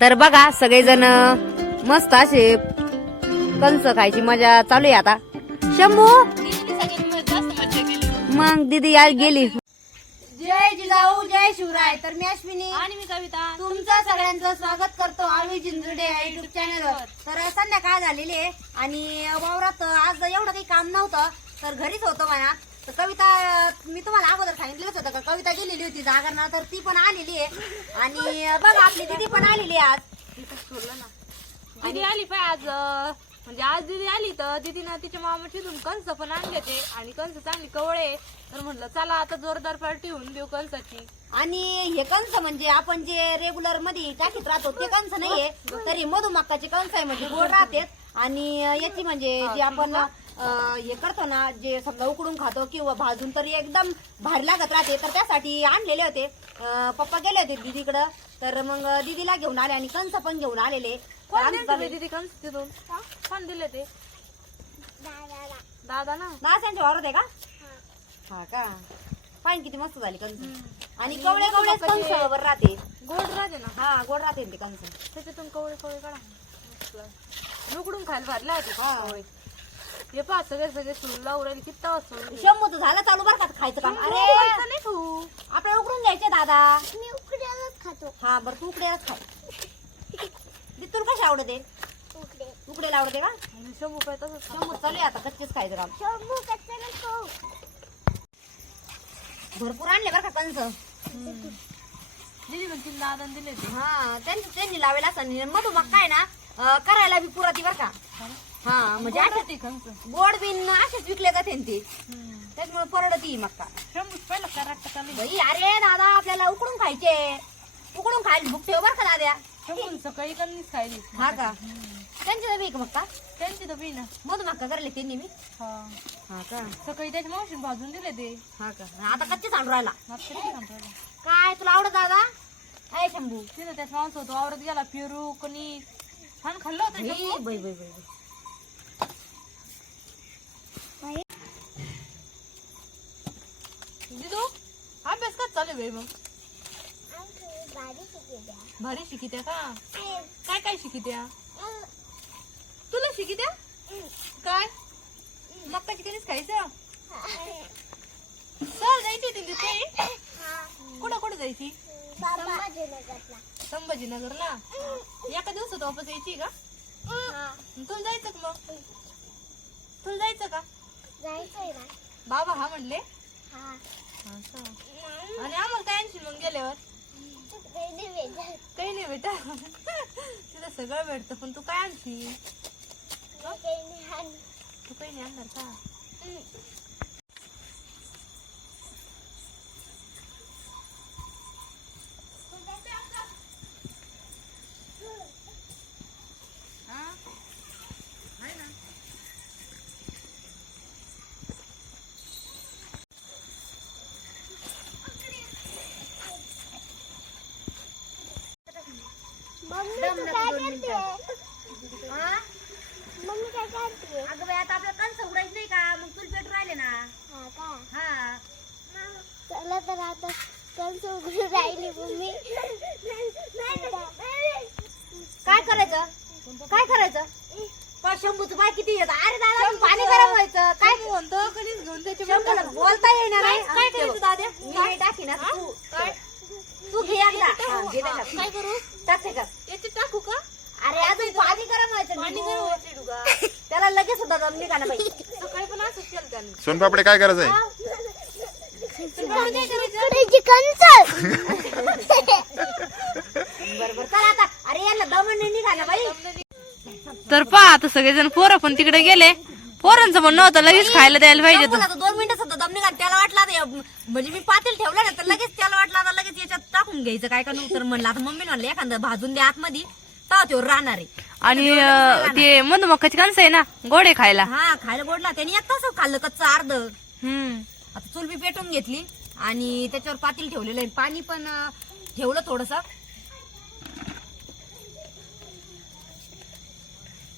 तर बघा सगळेजण मस्त असे कंस खायची मजा चालू आहे आता. शंभू? मग दिदी या गेली. जय जिजाऊ जय शिवराय. तर मी अश्विनी. आणि मी कविता. तुमचं सगळ्यांचं स्वागत करतो आळवी जिंजुडे या युट्यूब चॅनलवर तर संध्याकाळ झालेली आहे आणि वावरात आज एवढं काही काम नव्हतं तर घरीच होतो म्हणा. तर कविता मी तुम्हाला अगोदर सांगितलंच होतं का कविता गेलेली होती जागरणा तर ती पण आलेली आहे. आणि बघा आपली दिदी पण आलेली आहे आज. दीदी आली पाय आज अं, म्हणजे आज दीदी आली तर दीदीनं तिच्या मामाची तिथून कंस पण आणले ते आणि कंस चांगली कवळे तर म्हटलं चला आता जोरदार पार्टी होऊन देऊ कंसाची. आणि हे कंस म्हणजे आपण जे रेग्युलरमध्ये टाकीत राहतो ते कंस नाहीये. तरी मधुमक्काचे कंस आहे म्हणजे गोड राहते आणि याची म्हणजे जे आपण हे करतो ना जे समजा उकडून खातो किंवा भाजून तरी एकदम भारी लागत राहते तर त्यासाठी आणलेले होते. पप्पा गेले होते दीदीकडं तर मग दीदीला घेऊन आले आणि कंस पण घेऊन आलेले. दीदी कंस तिथून? कोण दिले ते? दादा ना? नासांच्या वावरात आहे का? हा. का? पाहिजे किती मस्त झाली कंस. आणि कवळे कवळे कंस वर राहते. गोड राहते ना? हा गोड राहते ते कंस. त्याच्यातून कवळे कवळे काढा. उकडून खायला भरला होते हा. पहा सगळे सगळे सुरू लावून राहिले किती वाजता शंभू तर झालं चालू बरं का खायचं काम अरे! नाही तू. आपल्याला उकडून द्यायचे दादा. मी उकड्यालाच खातो. हा बरं तू उकडेच खा. ती तुला कशी आवडते उकडे. उकडेला आवडते का? शंभू काय तसंच खा. शंभू चालू आहे आता कच्चेच खायचं काम शंभू कच्चा नको भरपूर आणले बरं का कंस? दीदी म्हणतील दादा दिले ते. हा त्यांनी त्यांनी लावेला असं. मधू मग काय ना करायला बी पुराती बरं का? हा म्हणजे गोड बिन असेच विकले जाते ना ते त्याच्यामुळे परडती मक्का. पहिला कराट चालू बाई अरे दादा आपल्याला उकडून खायचे. उकडून खायला भूक ठेव बरं का दाद्या. शंभू सकाळी कमीच खायली. हा का? त्यांची बी का मक्का. त्यांची तर बी ना. मधू मक्का करले त्यांनी मी हा. हा का? सकाळी त्याच्या मावशीने भाजून दिले ते. हा का? आता कच्चे सांडू राहिला. मागच्या? काय तुला आवडत दादा? आहे शंभू. तिथं त्याच माणूस होतो आवरत गेला पेरू कणी छान खाल्लं होतं बाई, शंभू. बाई, बाई, बाई, बाई. दिदू आहे बाई मग? भारी शिकित्या का? काय काय शिकित्या? तुला शिकित्या? काय? मक्काची कधीच खायचं? चल जायची ना तिथे कुठं कुठं जायची? संभाजीनगरला. एका दिवसात वापस यायची का? तुला जायचं का मग? तुला जायचं का? बाबा हा म्हणले. हा. आणि आम्हाला काय आणशील मग गेल्यावर? काही नाही बेटा. तुला सगळं भेटतं पण तू काय आणशील? काही नाही हाण. तू काही नाही आणणार का मम्मी तू काय करते हा? मम्मी काय करते? अगं बाई आता आपलं कंस उघडायचं नाही का? मग तुला पेट राहिले ना. हा का? हा. चला तर आता कंस उघडून राहिली मम्मी काय करायचं काय करायचं पण शंभूचं बाय किती येत अरे दादा पण पाणी गरम व्हायचं काय म्हणतो कधीच घेऊन त्याच्या शंभूला बोलता येणार नाही काय करायचं दाद्या मी नाही टाकी ना तू तू घे एकदा हा, घे त्याच्यात. काय करू टाक त्याच्यात. याचे टाकू का अरे अजून पाणी गरम व्हायचं पाणी निघू. गरम व्हायचंय डुगा. लगेच सकाळी पण असंच केलं त्यांनी. सोनपापडे काय बरोबर चला आता. अरे याला दमन निघा ना बाई. तर पहा आता सगळेजण पोरं पण तिकडे गेले. पोरांचं म्हणणं होतं लगेच खायला द्यायला पाहिजे तर. दोन मिनिटं सुद्धा दम निघा त्याला वाटलं आता म्हणजे मी पातेल ठेवलं ना तर लगेच त्याला वाटलं आता लगेच याच्यात टाकून घ्यायचं. काय का नव्हतं म्हणलं आता मम्मी म्हणलं एखादं भाजून द्या आतमध्ये. तेव्हा तेव्हा राहणार आहे. आणि अं, ते मधुमक्काची कणस आहे ना गोडे खायला. हा खायला गोडला त्याने एक तास खाल्लं कच्चं अर्ध. हम्म. आता चूल बी पेटून घेतली आणि त्याच्यावर पातील ठेवलेलं आहे. पाणी पण अं, ठेवलं थोडस.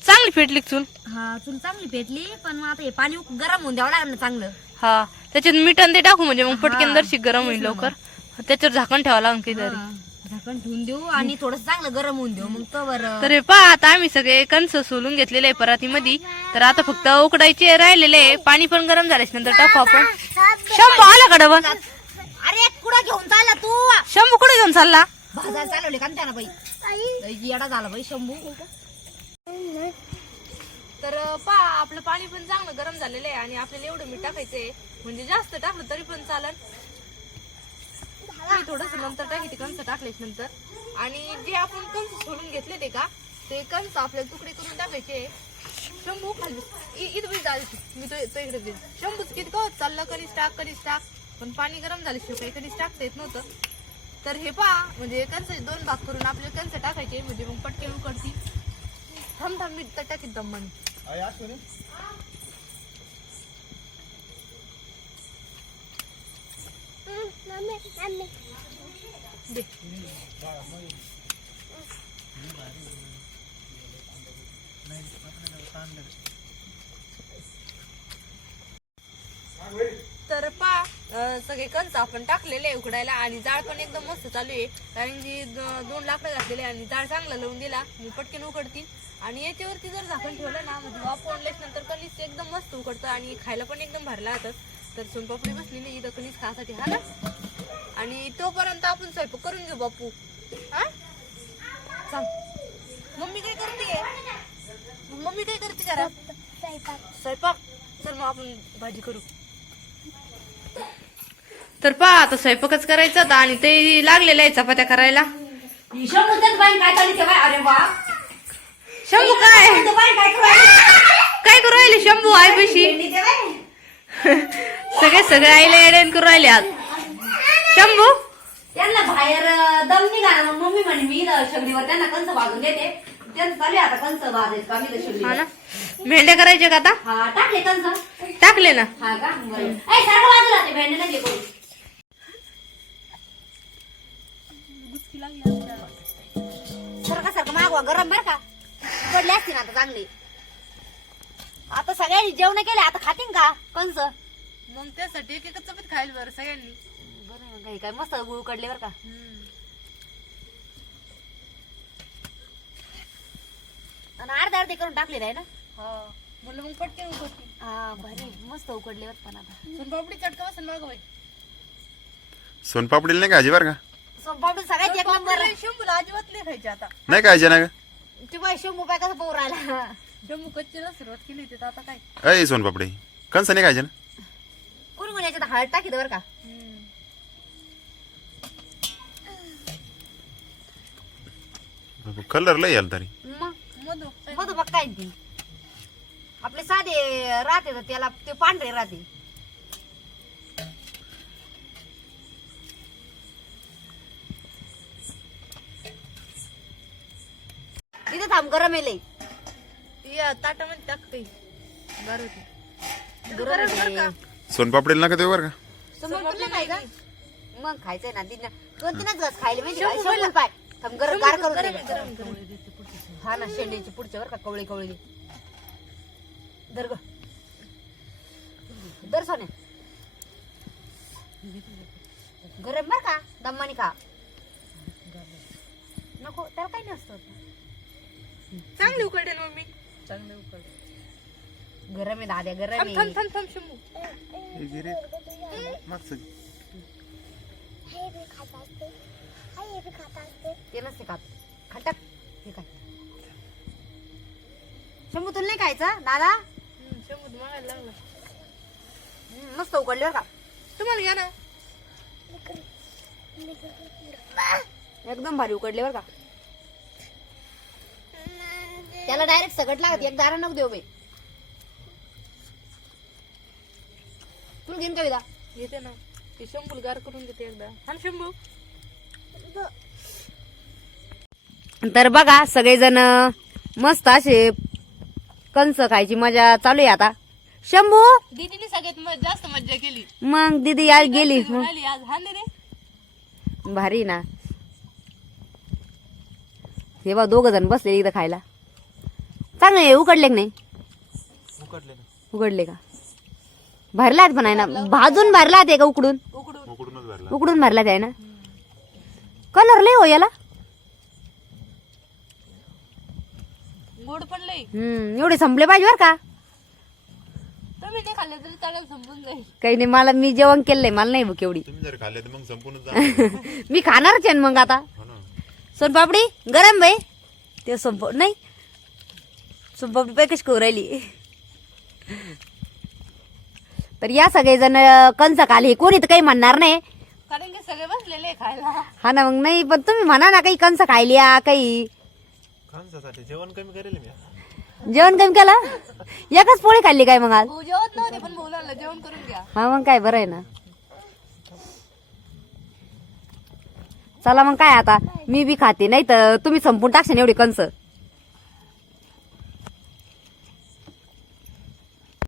चांगली पेटली का चूल? हा चूल चांगली पेटली पण मग आता हे पाणी उक- गरम होऊन द्यावं लागलं ना चांगलं. हा. त्याच्यात मीठ आणि ते टाकू म्हणजे मग पटकन हा, दर्शिक गरम होईल लवकर. त्याच्यावर झाकण ठेवावं लागेल काहीतरी. हा. झाकण ठेवून देऊ आणि थोडस चांगलं गरम होऊन देऊ. मग कवर तर पहा आता आम्ही सगळे कंस सोलून घेतलेले आहे परातीमध्ये. तर आता फक्त उकडायचे राहिलेले आहे. पाणी पण गरम झाल्यास नंतर टाकू आपण. शंभू आला का डबल अरे कुठं घेऊन चालला तू? शंभू कुठे घेऊन चालला? बाजार चालवले का त्यानं बाई? लई येडा झाला बाई शंभू. तर पहा आपलं पाणी पण चांगलं गरम झालेलं आहे आणि आपल्याला एवढं मीठ टाकायचंय. म्हणजे जास्त टाकलं तरी पण चालन. थोडंसं नंतर टाकायचे कंस टाकलेच नंतर. आणि जे आपण कंस सोडून घेतले ते का ते कंस आपल्याला तुकडे करून टाकायचे शंभू खाली इथं बी मी तो तो इकडे बी. शंभूच किती कवत चाललं कधीच टाक कधीच टाक. पण पाणी गरम झाल्याशिवाय काही कधीच टाकता येत नव्हतं. तर हे पहा म्हणजे कंस दोन भाग करून आपले कंस टाकायचे म्हणजे मग पटके उकडती थांब थांब मी तर टाकीत दम्मानी मम्मी दे तर पा सगळे कंच आपण टाकलेले उकडायला आणि जाळ पण एकदम मस्त चालू आहे. कारण की दोन लाकडं घातलेले आणि जाळ चांगला लावून दिला. मी पटकन उकडतील आणि याच्यावरती जर झाकण ठेवलं ना म्हणजे वाफ नंतर कणीस एकदम मस्त उकडतं आणि खायला पण एकदम भरला जातं तर सोनपापडी बसलेली इथं कणीस खासाठी हा ना? आणि तोपर्यंत आपण स्वयंपाक करून घेऊ बापू. हा? सांग मम्मी काय करते? मम्मी काय करते करा स्वयंपाक. तर मग आपण भाजी करू. तर पहा आता स्वयंपाकच करायचा होता आणि ते लागलेलं आहे चपात्या करायला. शंभू काय काय? करू राहिले? शंभू आई पैशी सगळे सगळे आईला एडेन करू राहिले आज. शंभू? त्यांना बाहेर दम निघा ना मग मम्मी म्हणे मी शेगडीवर त्यांना कंस भाजून देते. त्यांचं चालू आहे आता कंस भाजायचं का मी हा ना? भेंड्या आता? हा टाकले कंस टाकले ना. हा का? बरं. ए सारखं बाजूला ते भेंडे नाही करू सारखं सारखं मागवा गरम बर का? पडले असतील आता चांगले. आता सगळ्यांनी जेवण केले आता खातीन का कंस? मग त्यासाठी एक एकच चपाती खायला बरं सगळ्यांनी. बरं काही काय मस्त गुळ कडले बर का? आणि अर्धे अर्धे करून टाकले आहे ना? हा. म्हणलं मग पटकन उकडती. हा भारी. मस्त उकडले बर पण आता. पण पापडी चटका असेल मागं बाई. सोनपापडीला नाही खायची बरं का? सोमपापडी सगळ्यात एक नंबर. शंभूला अजिबात नाही खायचे आता. नाही खायचे ना ग? ते बाई शंभू काय कसं पोर राहिला शंभू कच्चीला सुरुवात केली होती तर आता काय? अय सोनपापडी. कंस नाही खायचे ना? कोणी याच्यात हळद टाकी बर का कलर लय याल तरी मग मधू मधू बघ काय ती आपले साधे राहते तर त्याला ते पांढरे राहते तिथे थांब गरम या ताटामध्ये टाकते बरं होती गरम आहे. सोनपापडीला नका देऊ बरं का? समोर मग खायचंय ना तिने दोन तीनच घास खायला माहिती का? शंभर पाय. थांब गरम गार करून दे. हा ना शेंडीची पुढच्या वर का कवळी कवळी दर ग. दर सोने गरम बर का दम्मानी खा. नको त्याला काही नसतं. चांगली उकडे ना मम्मी. चांगली उकडे. गरम आहे दाद्या गरम थांब थांब आहे. थांब थांब शंभू. हे बी खात असते. हे बी खात असते. ते नसते खात. खटक हे काय? शंभू तुला नाही खायचा? दादा? हम्म, शंभू मागायला लागला. हम्म, मस्त उकडले बरं का. तुम्हाला घ्या ना. एकदम भारी उकडले बरं का. त्याला डायरेक्ट सगट लागत एक दारा नको देऊ बाई. तुला घेऊन कविता घेते ना. ते शंभूला गार करून देते एकदा. थांब शंभू. तर बघा सगळेजण मस्त असे कंस खायची मजा चालू आहे आता. शंभू? दीदीने सगळ्यात म- जास्त मज्जा केली. मग दीदी आज गेली. मग आली आज. हा नाही रे भारी ना. हे बा दोघ जण बसले इथं खायला. चांगलं आहे उकडले का नाही? उकडले का? भरलात पण आहे ना? भाजून भरलात आहे का उकडून? उकडून उकडूनच भरला उकडून भरलात आहे ना? कलर लय हो याला. गोड पण हम्म एवढे संपले पाहिजे बरं का? तुम्ही नाही खाल्ले तरी त्याला संपून जाईल. काही नाही मला मी जेवण केलंय मला नाही भूक एवढी. तुम्ही जर खाल्ले तर मग संपूनच जा मी खाणारच आहे ना मग आता. हो ना. सोनपापडी गरम बाई. ते सोनप नाही. सोनपापडी पाय कशी करू राहिली. तर या सगळेजण कंस खाली कोणी तर काही म्हणणार नाही. कारण की सगळे बसलेले आहे खायला. हा ना मग नाही पण तुम्ही म्हणा ना काही कंस खायली आ, काही. खानसासाठी जेवण कमी करेल मी. जेवण कमी केलं? एकच पोळी खाल्ली काय मग आज? भाऊ जेवत नव्हते पण भाऊ लागलं जेवण करून घ्या. हा मग काय बरं आहे ना. चला मग काय आता मी बी खाते नाही तर तुम्ही संपून टाकशान एवढी कंस